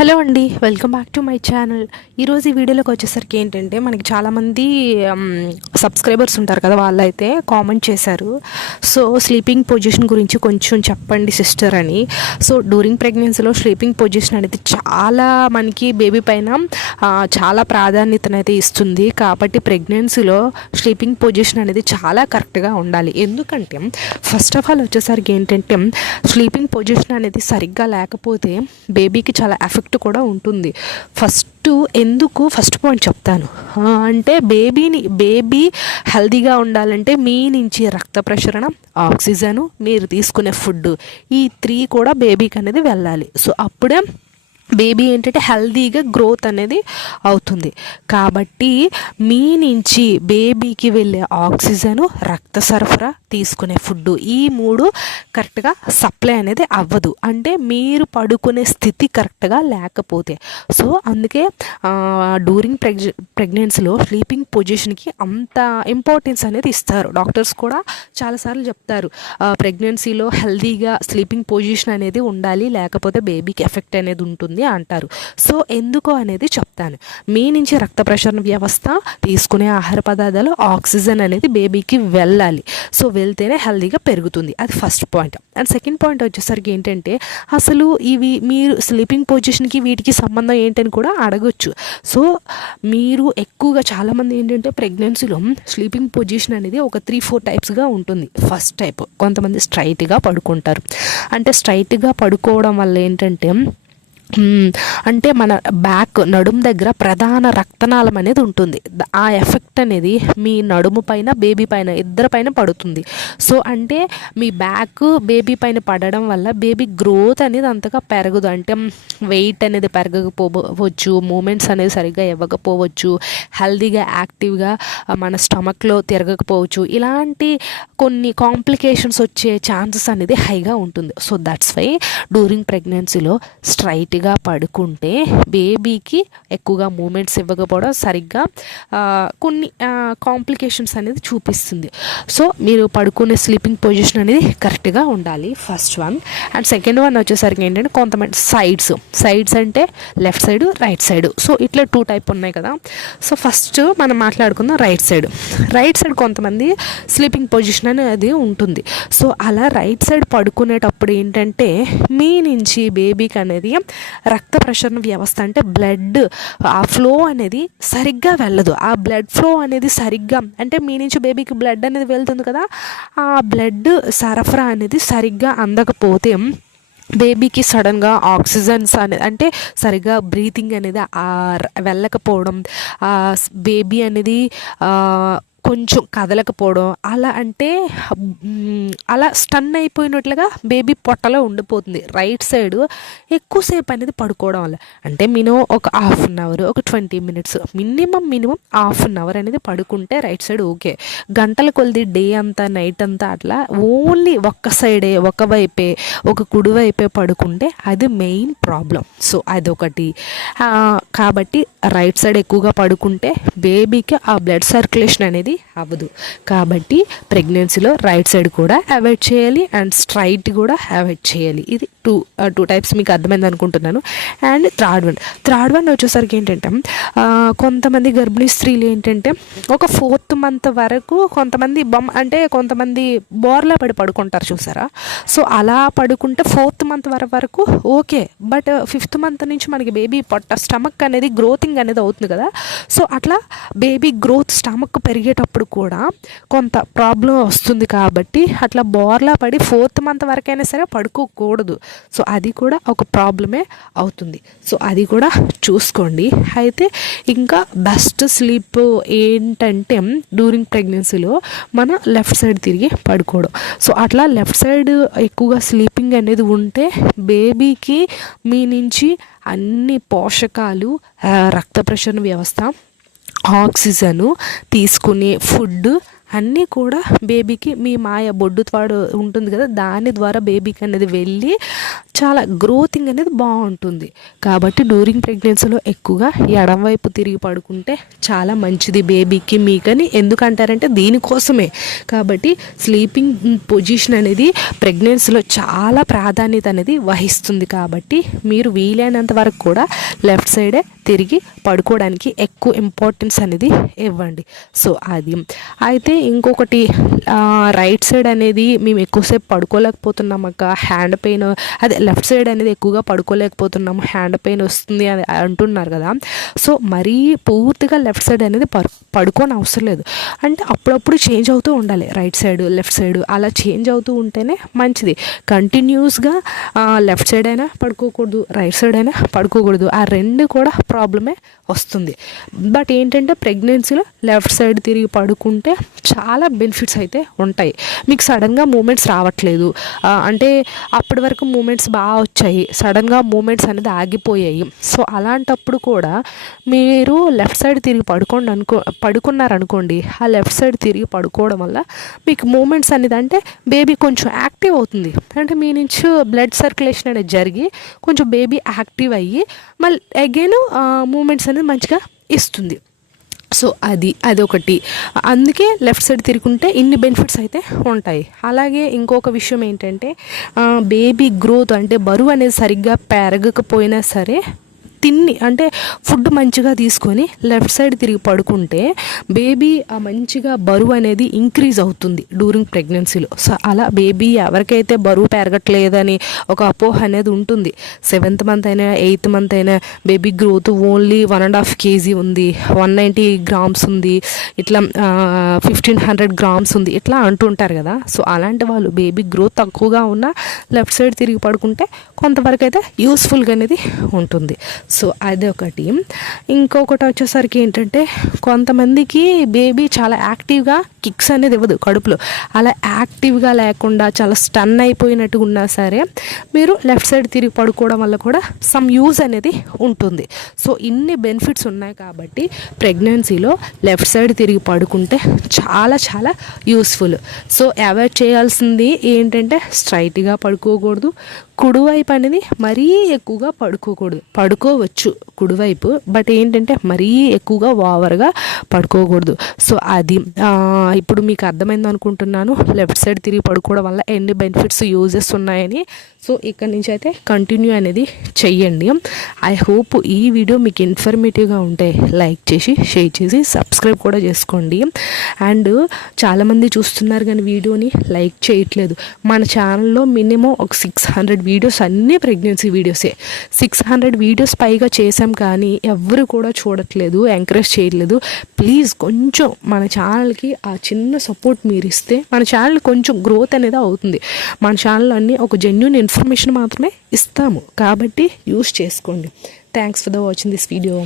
Hello అండి, welcome back to my channel. ఈరోజు ఈ వీడియోలోకి వచ్చేసరికి ఏంటంటే మనకి చాలామంది సబ్స్క్రైబర్స్ ఉంటారు కదా, వాళ్ళైతే కామెంట్ చేశారు. సో స్లీపింగ్ పొజిషన్ గురించి కొంచెం చెప్పండి సిస్టర్ అని. సో డ్యూరింగ్ ప్రెగ్నెన్సీలో స్లీపింగ్ పొజిషన్ అనేది చాలా మనకి బేబీ పైన చాలా ప్రాధాన్యతనైతే ఇస్తుంది. కాబట్టి ప్రెగ్నెన్సీలో స్లీపింగ్ పొజిషన్ అనేది చాలా కరెక్ట్గా ఉండాలి. ఎందుకంటే ఫస్ట్ ఆఫ్ ఆల్ వచ్చేసరికి ఏంటంటే స్లీపింగ్ పొజిషన్ అనేది సరిగ్గా లేకపోతే బేబీకి చాలా ఎఫెక్ట్ కూడా ఉంటుంది. ఫస్ట్ పాయింట్ చెప్తాను. అంటే బేబీ హెల్తీగా ఉండాలంటే మీ నుంచి రక్త ప్రసరణ, ఆక్సిజను, మీరు తీసుకునే ఫుడ్, ఈ 3 కూడా బేబీకి అనేది వెళ్ళాలి. సో అప్పుడే బేబీ ఏంటంటే హెల్తీగా గ్రోత్ అనేది అవుతుంది. కాబట్టి మీ నుంచి బేబీకి వెళ్ళే ఆక్సిజను, రక్త సరఫరా, తీసుకునే ఫుడ్, ఈ 3 కరెక్ట్గా సప్లై అనేది అవ్వదు. అంటే మీరు పడుకునే స్థితి కరెక్ట్గా లేకపోతే. సో అందుకే డ్యూరింగ్ ప్రెగ్నెన్సీలో స్లీపింగ్ పొజిషన్కి అంత ఇంపార్టెన్స్ అనేది ఇస్తారు. డాక్టర్స్ కూడా చాలాసార్లు చెప్తారు, ప్రెగ్నెన్సీలో హెల్తీగా స్లీపింగ్ పొజిషన్ అనేది ఉండాలి, లేకపోతే బేబీకి ఎఫెక్ట్ అనేది ఉంటుంది అంటారు. సో ఎందుకో అనేది చెప్తాను. మీ నుంచి రక్త ప్రసరణ వ్యవస్థ, తీసుకునే ఆహార పదార్థాలు, ఆక్సిజన్ అనేది బేబీకి వెళ్ళాలి. సో వెళ్తేనే హెల్తీగా పెరుగుతుంది. అది first point. And second point వచ్చేసరికి ఏంటంటే అసలు ఇవి మీరు స్లీపింగ్ పొజిషన్కి వీటికి సంబంధం ఏంటని కూడా అడగొచ్చు. సో మీరు ఎక్కువగా చాలామంది ఏంటంటే ప్రెగ్నెన్సీలో స్లీపింగ్ పొజిషన్ అనేది ఒక 3-4 టైప్స్గా ఉంటుంది. ఫస్ట్ టైప్, కొంతమంది స్ట్రైట్గా పడుకుంటారు. అంటే స్ట్రైట్గా పడుకోవడం వల్ల ఏంటంటే అంటే మన నడుము దగ్గర ప్రధాన రక్తనాళం అనేది ఉంటుంది. ఆ ఎఫెక్ట్ అనేది మీ నడుము పైన, బేబీ పైన, ఇద్దరి పైన పడుతుంది. సో అంటే మీ బేబీ పైన పడడం వల్ల బేబీ గ్రోత్ అనేది అంతగా పెరగదు. అంటే వెయిట్ అనేది పెరగకపోవచ్చు, మూమెంట్స్ అనేది సరిగ్గా ఇవ్వకపోవచ్చు, హెల్తీగా యాక్టివ్గా మన స్టమక్లో తిరగకపోవచ్చు. ఇలాంటి కొన్ని కాంప్లికేషన్స్ వచ్చే ఛాన్సెస్ అనేది హైగా ఉంటుంది. సో దట్స్ వై డ్యూరింగ్ ప్రెగ్నెన్సీలో స్ట్రైట్గా పడుకుంటే బేబీకి ఎక్కువగా మూమెంట్స్ ఇవ్వకపోవడం, సరిగ్గా కొన్ని కాంప్లికేషన్స్ అనేది చూపిస్తుంది. సో మీరు పడుకునే స్లీపింగ్ పొజిషన్ అనేది కరెక్ట్గా ఉండాలి, first one. And second one వచ్చేసరికి ఏంటంటే కొంతమంది సైడ్స్ అంటే left side, right side. So ఇట్లా 2 టైప్ ఉన్నాయి కదా. సో ఫస్ట్ మనం మాట్లాడుకుందాం రైట్ సైడ్. కొంతమంది స్లీపింగ్ పొజిషన్ అనేది ఉంటుంది. సో అలా రైట్ సైడ్ పడుకునేటప్పుడు ఏంటంటే మీ నుంచి బేబీకి అనేది రక్త ప్రసరణ వ్యవస్థ, అంటే బ్లడ్ ఆ ఫ్లో అనేది సరిగ్గా వెళ్ళదు. ఆ బ్లడ్ ఫ్లో అనేది సరిగ్గా, అంటే మీ నుంచి బేబీకి బ్లడ్ అనేది వెళ్తుంది కదా, ఆ బ్లడ్ సరఫరా అనేది సరిగ్గా అందకపోతే బేబీకి సడన్గా ఆక్సిజన్స్ అనేది, అంటే సరిగ్గా బ్రీతింగ్ అనేది వెళ్ళకపోవడం, బేబీ అనేది కొంచెం కదలకపోవడం, అలా స్టన్ అయిపోయినట్లుగా బేబీ పొట్టలో ఉండిపోతుంది. రైట్ సైడ్ ఎక్కువసేపు అనేది పడుకోవడం వల్ల, అంటే మినిమం ఒక 1/2 అవర్, ఒక 20 minutes, మినిమం 1/2 అవర్ అనేది పడుకుంటే రైట్ సైడ్ ఓకే. గంటల కొలిది డే అంతా, నైట్ అంతా అట్లా ఓన్లీ ఒక్క సైడే, ఒకవైపే, ఒక కుడివైపే పడుకుంటే అది మెయిన్ ప్రాబ్లం. సో అదొకటి. కాబట్టి రైట్ సైడ్ ఎక్కువగా పడుకుంటే బేబీకి ఆ బ్లడ్ సర్క్యులేషన్ అనేది అవ్వదు. కాబట్టి ప్రెగ్నెన్సీలో రైట్ సైడ్ కూడా అవాయిడ్ చేయాలి, అండ్ స్ట్రైట్ కూడా అవాయిడ్ చేయాలి. ఇది టూ టైప్స్ మీకు అర్థమైంది అనుకుంటున్నాను. అండ్ థర్డ్ వన్ వచ్చేసరికి ఏంటంటే కొంతమంది గర్భిణీ స్త్రీలు ఏంటంటే ఒక 4th month వరకు కొంతమంది బోర్లా పడుకుంటారు చూసారా. సో అలా పడుకుంటే 4th month వరకు ఓకే. బట్ 5th month నుంచి మనకి బేబీ స్టమక్ అనేది గ్రోతింగ్ అనేది అవుతుంది కదా. సో అట్లా బేబీ గ్రోత్, స్టమక్ పెరిగేటప్పుడు కూడా కొంత ప్రాబ్లం వస్తుంది. కాబట్టి అట్లా బోర్లా పడి 4th month వరకైనా సరే పడుకోకూడదు. సో అది కూడా ఒక ప్రాబ్లమే అవుతుంది. సో అది కూడా చూసుకోండి. అయితే ఇంకా బెస్ట్ స్లీప్ ఏంటంటే డ్యూరింగ్ ప్రెగ్నెన్సీలో మన లెఫ్ట్ సైడ్ తిరిగి పడుకోవడం. సో అట్లా లెఫ్ట్ సైడ్ ఎక్కువగా స్లీపింగ్ అనేది ఉంటే బేబీకి మీ నుంచి అన్ని పోషకాలు, రక్త ప్రసరణ వ్యవస్థ, ఆక్సిజను, తీసుకునే ఫుడ్ అన్నీ కూడా బేబీకి మీ బొడ్డు త్వాడు ఉంటుంది కదా, దాని ద్వారా బేబీకి అనేది వెళ్ళి చాలా గ్రోతింగ్ అనేది బాగుంటుంది. కాబట్టి డ్యూరింగ్ ప్రెగ్నెన్సీలో ఎక్కువగా ఎడం వైపు తిరిగి పడుకుంటే చాలా మంచిది బేబీకి మీకని ఎందుకంటారంటే దీనికోసమే. కాబట్టి స్లీపింగ్ పొజిషన్ అనేది ప్రెగ్నెన్సీలో చాలా ప్రాధాన్యత అనేది వహిస్తుంది. కాబట్టి మీరు వీలైనంత వరకు కూడా లెఫ్ట్ సైడే తిరిగి పడుకోవడానికి ఎక్కువ ఇంపార్టెన్స్ అనేది ఇవ్వండి. సో అది అయితే ఇంకొకటి రైట్ సైడ్ అనేది మేము ఎక్కువసేపు పడుకోలేకపోతున్నాం అక్క, హ్యాండ్ పెయిన్, అదే లెఫ్ట్ సైడ్ అనేది ఎక్కువగా పడుకోలేకపోతున్నాము, హ్యాండ్ పెయిన్ వస్తుంది అని అంటున్నారు కదా. సో మరీ పూర్తిగా లెఫ్ట్ సైడ్ అనేది పడుకోని అవసరం లేదు. అంటే అప్పుడప్పుడు చేంజ్ అవుతూ ఉండాలి, రైట్ సైడ్ లెఫ్ట్ సైడ్ అలా చేంజ్ అవుతూ ఉంటేనే మంచిది. కంటిన్యూస్గా లెఫ్ట్ సైడ్ అయినా పడుకోకూడదు, రైట్ సైడ్ అయినా పడుకోకూడదు, ఆ రెండు కూడా ప్రాబ్లమే వస్తుంది. బట్ ఏంటంటే ప్రెగ్నెన్సీలో లెఫ్ట్ సైడ్ తిరిగి పడుకుంటే చాలా బెనిఫిట్స్ అయితే ఉంటాయి. మీకు సడన్గా మూమెంట్స్ రావట్లేదు అంటే అప్పటి వరకు మూమెంట్స్ బాగా వచ్చాయి, సడన్గా మూమెంట్స్ అనేది ఆగిపోయాయి. సో అలాంటప్పుడు కూడా మీరు లెఫ్ట్ సైడ్ తిరిగి పడుకున్నారనుకోండి, ఆ లెఫ్ట్ సైడ్ తిరిగి పడుకోవడం వల్ల మీకు మూమెంట్స్ అనేది అంటే బేబీ కొంచెం యాక్టివ్ అవుతుంది. అంటే మీ నుంచి బ్లడ్ సర్క్యులేషన్ అనేది జరిగి కొంచెం బేబీ యాక్టివ్ అయ్యి మళ్ళీ అగైన్ మూమెంట్స్ అనేది మంచిగా ఇస్తుంది. సో అది ఒకటి. అందుకే లెఫ్ట్ సైడ్ తిరుగుంటే ఇన్ని బెనిఫిట్స్ అయితే ఉంటాయి. అలాగే ఇంకొక విషయం ఏంటంటే బేబీ గ్రోత్ అంటే బరువు అనేది సరిగ్గా పెరగకపోయినా సరే అంటే ఫుడ్ మంచిగా తీసుకొని లెఫ్ట్ సైడ్ తిరిగి పడుకుంటే బేబీ మంచిగా బరువు అనేది ఇంక్రీజ్ అవుతుంది డ్యూరింగ్ ప్రెగ్నెన్సీలో. సో అలా బేబీ ఎవరికైతే బరువు పెరగట్లేదని ఒక అపోహ అనేది ఉంటుంది, 7th మంత్ అయినా 8th మంత్ అయినా బేబీ గ్రోత్ ఓన్లీ 1.5 kg ఉంది, 190 grams ఉంది, ఇట్లా 1500 grams ఉంది, ఇట్లా అంటుంటారు కదా. సో అలాంటి వాళ్ళు బేబీ గ్రోత్ తక్కువగా ఉన్న లెఫ్ట్ సైడ్ తిరిగి పడుకుంటే కొంతవరకు అయితే యూస్ఫుల్గా అనేది ఉంటుంది. సో అదొకటి. ఇంకొకటి వచ్చేసరికి ఏంటంటే కొంతమందికి బేబీ చాలా యాక్టివ్గా కిక్స్ అనేది ఇవ్వదు కడుపులో, అలా యాక్టివ్గా లేకుండా చాలా స్టన్ అయిపోయినట్టుగా ఉన్నా సరే మీరు లెఫ్ట్ సైడ్ తిరిగి పడుకోవడం వల్ల కూడా సమ్ యూజ్ అనేది ఉంటుంది. సో ఇన్ని బెనిఫిట్స్ ఉన్నాయి కాబట్టి ప్రెగ్నెన్సీలో లెఫ్ట్ సైడ్ తిరిగి పడుకుంటే చాలా చాలా యూస్ఫుల్. సో అవాయిడ్ చేయాల్సింది ఏంటంటే స్ట్రైట్గా పడుకోకూడదు, కుడివైపు అనేది మరీ ఎక్కువగా పడుకోవచ్చు కుడివైపు, బట్ ఏంటంటే మరీ ఎక్కువగా ఓవర్గా పడుకోకూడదు. సో అది ఇప్పుడు మీకు అర్థమైంది అనుకుంటున్నాను లెఫ్ట్ సైడ్ తిరిగి పడుకోవడం వల్ల ఎన్ని బెనిఫిట్స్ యూజెస్ ఉన్నాయని. సో ఇక్కడ నుంచి అయితే కంటిన్యూ అనేది చెయ్యండి. ఐ హోప్ ఈ వీడియో మీకు ఇన్ఫర్మేటివ్గా ఉంటే లైక్ చేసి షేర్ చేసి సబ్స్క్రైబ్ కూడా చేసుకోండి. అండ్ చాలామంది చూస్తున్నారు కానీ వీడియోని లైక్ చేయట్లేదు. మన ఛానల్లో మినిమం ఒక 600 వీడియోస్ అన్నీ ప్రెగ్నెన్సీ వీడియోసే, 600 వీడియోస్ పైగా చేసాం కానీ ఎవరు కూడా చూడట్లేదు, ఎంకరేజ్ చేయట్లేదు. ప్లీజ్ కొంచెం మన ఛానల్కి ఆ చిన్న సపోర్ట్ మీరు ఇస్తే మన ఛానల్ కొంచెం గ్రోత్ అనేది అవుతుంది. మన ఛానల్ అన్నీ ఒక జెన్యూన్ ఇన్ఫర్మేషన్ మాత్రమే ఇస్తాము కాబట్టి యూస్ చేసుకోండి. Thanks for the watching this video.